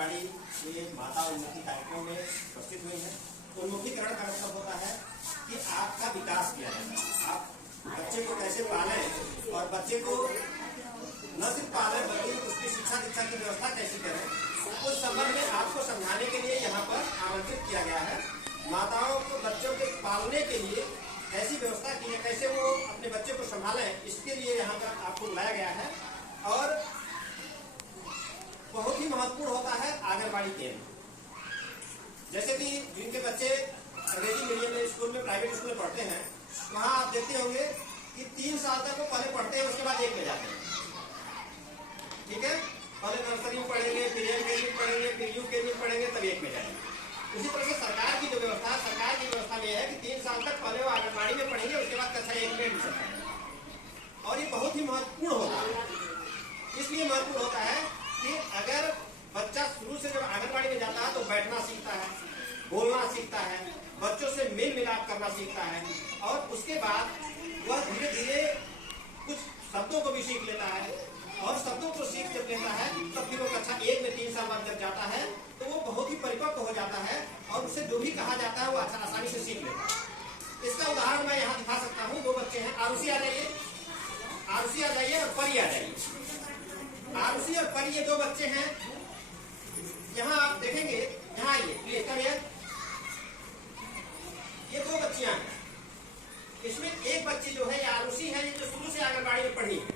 आंगनबाड़ी में माता उन्मुखी कार्यक्रम में उपस्थित हुई है। उन्मुखीकरण का मतलब होता है कि आपका विकास किया जाता है। आप बच्चे को कैसे पालें और बच्चे को न सिर्फ पालें बल्कि उसकी शिक्षा दीक्षा की व्यवस्था कैसे करें, उस संबंध में आपको समझाने के लिए यहाँ पर आमंत्रित किया गया है। माताओं को बच्चों के पालने के लिए ऐसी व्यवस्था की है, कैसे वो अपने बच्चे को संभालें, इसके लिए यहाँ पर आपको बुलाया गया है। और बहुत ही महत्वपूर्ण होता है आंगनबाड़ी केंद्र। जैसे कि जिनके बच्चे अंग्रेजी मीडियम में स्कूल में प्राइवेट स्कूल में पढ़ते हैं, वहाँ आप देखते होंगे कि 3 साल तक वो पहले पढ़ते हैं, उसके बाद 1 में जाते हैं। ठीक है, पहले नर्सरी में पढ़ेंगे, फिर LKG में पढ़ेंगे, फिर UKG में पढ़ेंगे, तब 1 में जाएंगे। उसी तरह से सरकार की जो व्यवस्था है, सरकार की व्यवस्था में है कि 3 साल तक पहले वो आंगनबाड़ी में पढ़ेंगे, उसके बाद कक्षा 1 में एडमिशन करेंगे। और ये बहुत ही महत्वपूर्ण होता है। इसलिए महत्वपूर्ण होता है कि अगर बच्चा शुरू से जब आंगनबाड़ी में जाता है तो बैठना सीखता है, बोलना सीखता है, बच्चों से मेल मिलाप करना सीखता है, और उसके बाद वह धीरे धीरे कुछ शब्दों को भी सीख लेता है। और शब्दों को सीख जब लेता है तब फिर वो कक्षा 1 में 3 साल बाद जब जाता है तो वो बहुत ही परिपक्व हो जाता है, और उससे जो भी कहा जाता है वो आसानी से सीख लेता है। इसका उदाहरण मैं यहाँ दिखा सकता हूँ। 2 बच्चे हैं, आरुषि आ जाइए, आरुषि आ जाइए और परी आ जाइए। आरुषि और परी ये 2 बच्चे हैं। यहाँ आप देखेंगे, यहाँ आइए प्लीज करिए। ये 2 बच्चियां हैं। इसमें एक बच्ची जो है ये आरुषि है, ये जो शुरू से आंगनबाड़ी में पढ़ी है,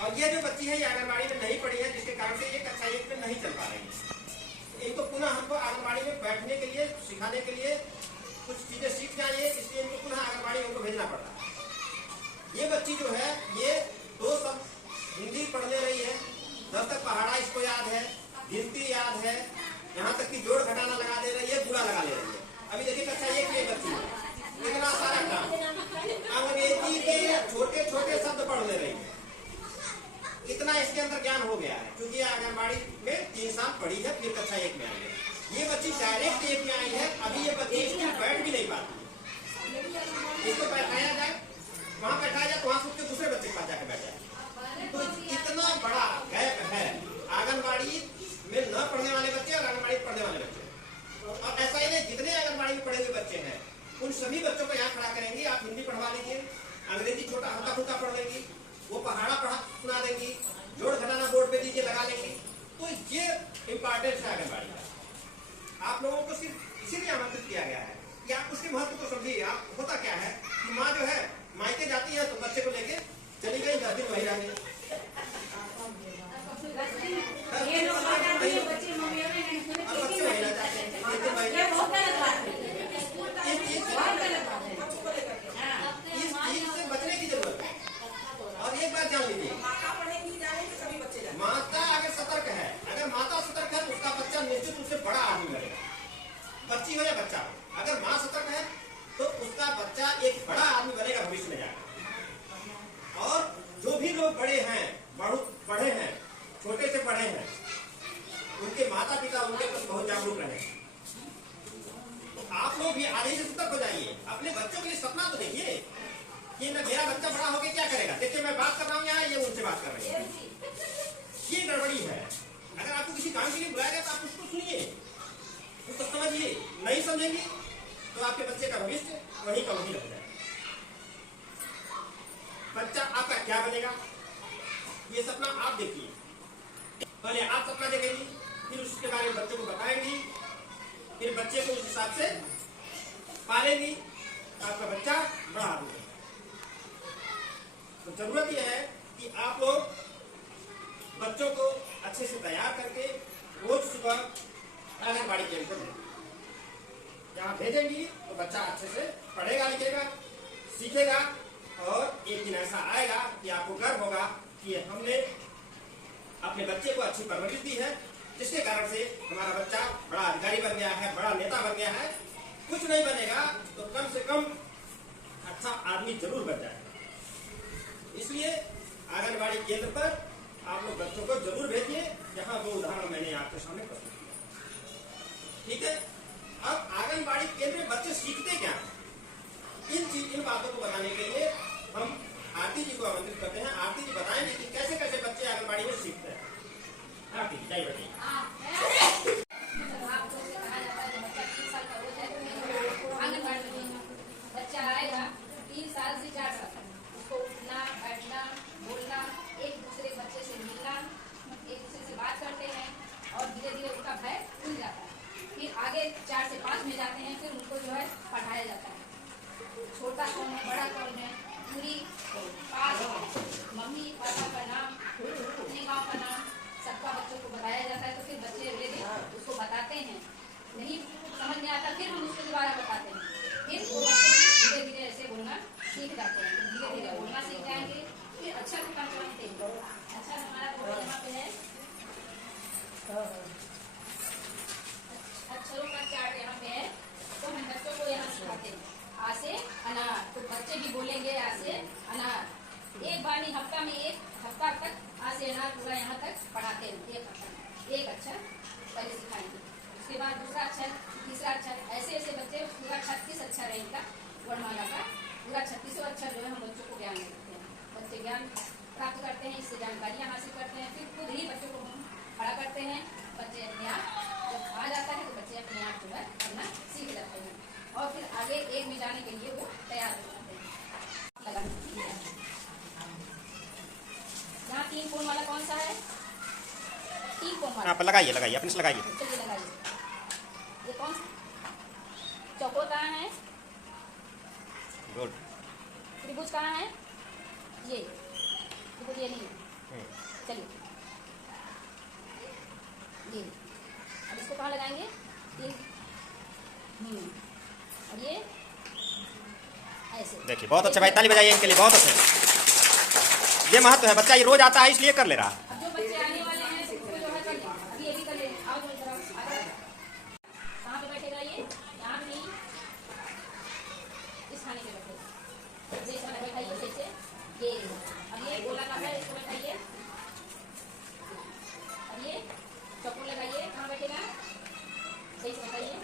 और ये जो बच्ची है ये आंगनबाड़ी में नहीं पढ़ी है, जिसके कारण से ये कक्षा 1 में नहीं चल पा रही है। इनको पुनः हमको आंगनबाड़ी में बैठने के लिए, सिखाने के लिए कुछ चीजें सीख जाइए, इसलिए इनको पुनः आंगनबाड़ी हमको भेजना पड़ता है। ये बच्ची जो है ये 2 शब्द हिंदी पढ़ने रही है, 10 तक पहाड़ा इसको याद है, गिनती याद है, यहाँ तक कि जोड़ घटाना लगा दे रही है, गुणा लगा ले रही है। अभी देखिए कक्षा 1 की बच्ची है, इतना सारा काम अंग्रेजी के छोटे छोटे शब्द पढ़ ले रही है। इतना इसके अंदर ज्ञान हो गया है, क्योंकि आंगनबाड़ी में 3 साल पढ़ी है, फिर कक्षा 1 में आई है। ये बच्ची डायरेक्ट 1 में आई है। अभी ये बच्ची स्कूल बैठ भी नहीं पाती है। इसको बैठाया जाए, वहाँ बैठाया जाए तो वहाँ से दूसरे बच्चे के पास जाकर बैठ जाए। तो इतना बड़ा गैप है आंगनबाड़ी में न पढ़ने वाले बच्चे और आंगनबाड़ी पढ़ने वाले बच्चे। और ऐसा ही नहीं, जितने आंगनबाड़ी में पढ़े हुए बच्चे हैं उन सभी बच्चों को यहाँ खड़ा करेंगे। आप हिंदी पढ़वा लीजिए, अंग्रेजी छोटा हल्का फुल्का पढ़ लेंगी, वो पहाड़ा पढ़ा सुना देंगी, जोड़ घटाना बोर्ड पे दीजिए लगा लेंगी। तो ये इम्पोर्टेंस है आंगनबाड़ी का। आप लोगों को सिर्फ इसीलिए आमंत्रित किया गया है कि आप उसके महत्व को समझिए। आप होता क्या है कि माँ जो है मायके जाती है तो बच्चे को लेके चली गई, 10 दिन वही रह गई। बचने की जरूरत है। और एक बात जान लीजिए, माता अगर सतर्क है, अगर माता सतर्क है तो उसका बच्चा निश्चित रूप से बड़ा आदमी बनेगा, बच्ची हो या बच्चा हो। अगर माँ सतर्क है तो उसका बच्चा एक बड़ा आदमी बनेगा भविष्य में जाकर। और जो भी लोग बड़े हैं, बड़े हैं, छोटे से बड़े हैं, उनके माता पिता उनके प्रति बहुत जागरूक रहे। तो आप लोग भी आगे से सतर्क हो जाइए। अपने बच्चों के लिए सपना तो देखिए कि मेरा बच्चा बड़ा होकर क्या करेगा। देखिए मैं बात कर रहा हूँ यहाँ, ये उनसे बात कर रही है, ये गड़बड़ी है। अगर आपको किसी काम के लिए बुलाया गया तो आप उसको सुनिए, उसको समझिए। नहीं समझेंगे तो आपके बच्चे का भविष्य वहीं का वहीं रह जाएगा। बच्चा आपका क्या बनेगा ये सपना आप देखिए। पहले आप सपना देखेंगी, फिर उसके बारे में बच्चों को बताएंगी, फिर बच्चे को उस हिसाब से पालेंगी, आपका बच्चा बड़ा आदमी बनेगा। तो जरूरत यह है कि आप लोग बच्चों को अच्छे से तैयार करके रोज सुबह आंगनबाड़ी केंद्र पर यहाँ भेजेंगी तो बच्चा अच्छे से पढ़ेगा, लिखेगा, सीखेगा, और एक दिन ऐसा आएगा कि आपको गर्व होगा कि हमने अपने बच्चे को अच्छी परवरिश दी है, जिसके कारण से हमारा बच्चा बड़ा अधिकारी बन गया है, बड़ा नेता बन गया है। कुछ नहीं बनेगा तो कम से कम अच्छा आदमी जरूर बन जाएगा। इसलिए आंगनबाड़ी केंद्र पर आप लोग बच्चों को जरूर भेजिए, जहां 2 उदाहरण मैंने आपके सामने प्रस्तुत किया। ठीक है, अब आंगनबाड़ी केंद्र में बच्चे सीखते क्या है, इन बातों को बताने के लिए हम आरती जी को आमंत्रित करते हैं। आरती जी बताएंगे कि कैसे कैसे बच्चे आंगनबाड़ी में सीखते हैं। आरती जी बताइए। नहीं समझ में आता फिर हम उसको दोबारा बताते हैं, फिर वो बच्चे धीरे धीरे ऐसे बोलना सीख जाते हैं। धीरे धीरे बोलना सीख जाएंगे, फिर अच्छा से पहचानते हैं। अच्छा हमारा बोर्ड यहाँ पे है, अक्षरों का चार्ट यहाँ पे है, तो हम बच्चों को यहाँ सिखाते हैं आ से अनार, तो बच्चे भी बोलेंगे आ से अनार। एक बार नहीं, हफ्ता में एक हफ्ता तक आ से अनार पूरा यहाँ तक पढ़ाते हैं। एक अक्षर पहले सिखाएंगे, उसके बाद दूसरा अक्षर, तीसरा अक्षर, ऐसे ऐसे बच्चे पूरा 36 अक्षर है इनका वर्णमाला का, पूरा 36 अक्षर जो है हम बच्चों को ज्ञान देते हैं। बच्चे ज्ञान प्राप्त करते हैं, इससे जानकारियाँ हासिल करते हैं, फिर खुद ही बच्चों को हम खड़ा करते हैं। बच्चे अपने आप जब आ जाता है तो बच्चे अपने आप जो है करना सीख जाते हैं और फिर आगे एक में जाने के लिए वो तैयार हो जाते हैं। यहाँ 3 कोण वाला कौन सा है? 3 कोण वाला आप लगाइए लगाइए अपने से लगाइए। चलिए लगाइए। ये कौन सा चौकोर कहाँ है? गुड। त्रिभुज कहाँ है? ये त्रिभुज ये नहीं है। चलिए ये, अब इसको कहाँ लगाएंगे? ये और ये ऐसे। देखिए बहुत अच्छा भाई, ताली बजाइए इनके लिए, बहुत अच्छा। ये महत्व है, बच्चा ये रोज आता है इसलिए कर ले रहा। अब जो बच्चे आने वाले हैं वो जो है कर लें, अभी ये भी कर लें। आओ मेरी तरफ, आ जाओ। कहाँ पे बैठेगा ये? यहाँ पे नहीं, इस खाने पे बैठेगा। जैसे बैठाइए, जैसे ये, अब ये गोला का है, इसको बैठाइए। अब ये चौकोर लगाइए, कहाँ बैठेगा? सही से बैठाइए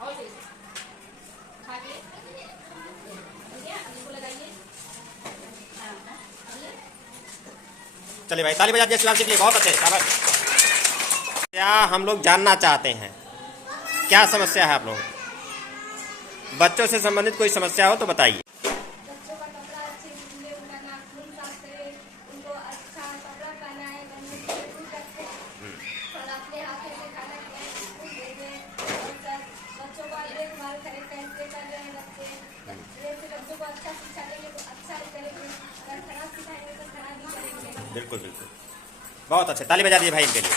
और सही से खा के, ठीक है? अब इसको लगाइए। हाँ, अब ये चलिए भाई ताली बजा दिए शिवांशी के लिए, बहुत अच्छे, शाबाश। क्या हम लोग जानना चाहते हैं, क्या समस्या है आप लोगों को? बच्चों से संबंधित कोई समस्या हो तो बताइए। बच्चों का कपड़ा अच्छे से सिले, उनका नाखून साफ करे, उनको अच्छा कपड़ा पहनाए, गंदे से दूर रखे और अपने हाथों से खाना खिलाए, स्कूल भेजे। और सर बच्चों का देखभाल करे, कैसे कर रहे हैं बच्चे, जैसे बच्चों को अच्छा शिक्षा देंगे तो अच्छा ही करेंगे, अगर खराब सिखाएंगे तो खराब ही करेंगे। बिल्कुल बिल्कुल, बहुत अच्छे, ताली बजा दिए भाई इनके लिए।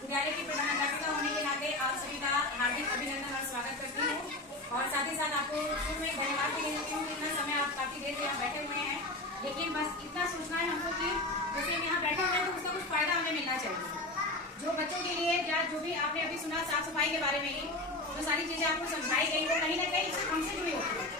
विद्यालय की प्रधानाध्यापिका होने के नाते आप सभी का हार्दिक अभिनंदन और स्वागत करती हूँ और साथ ही साथ आपको शुरू में धन्यवाद भी देती हूँ कि इतना समय आप काफी देर से यहाँ बैठे हुए हैं। लेकिन बस इतना सोचना है हमको कि जैसे हम यहाँ बैठे हुए हैं तो उसका कुछ फायदा हमें मिलना चाहिए। जो बच्चों के लिए या जो भी आपने अभी सुना साफ सफाई के बारे में ही, जो सारी चीजें आपको समझाई गई वो कहीं ना कहीं इससे हमसे जुड़ी होती है।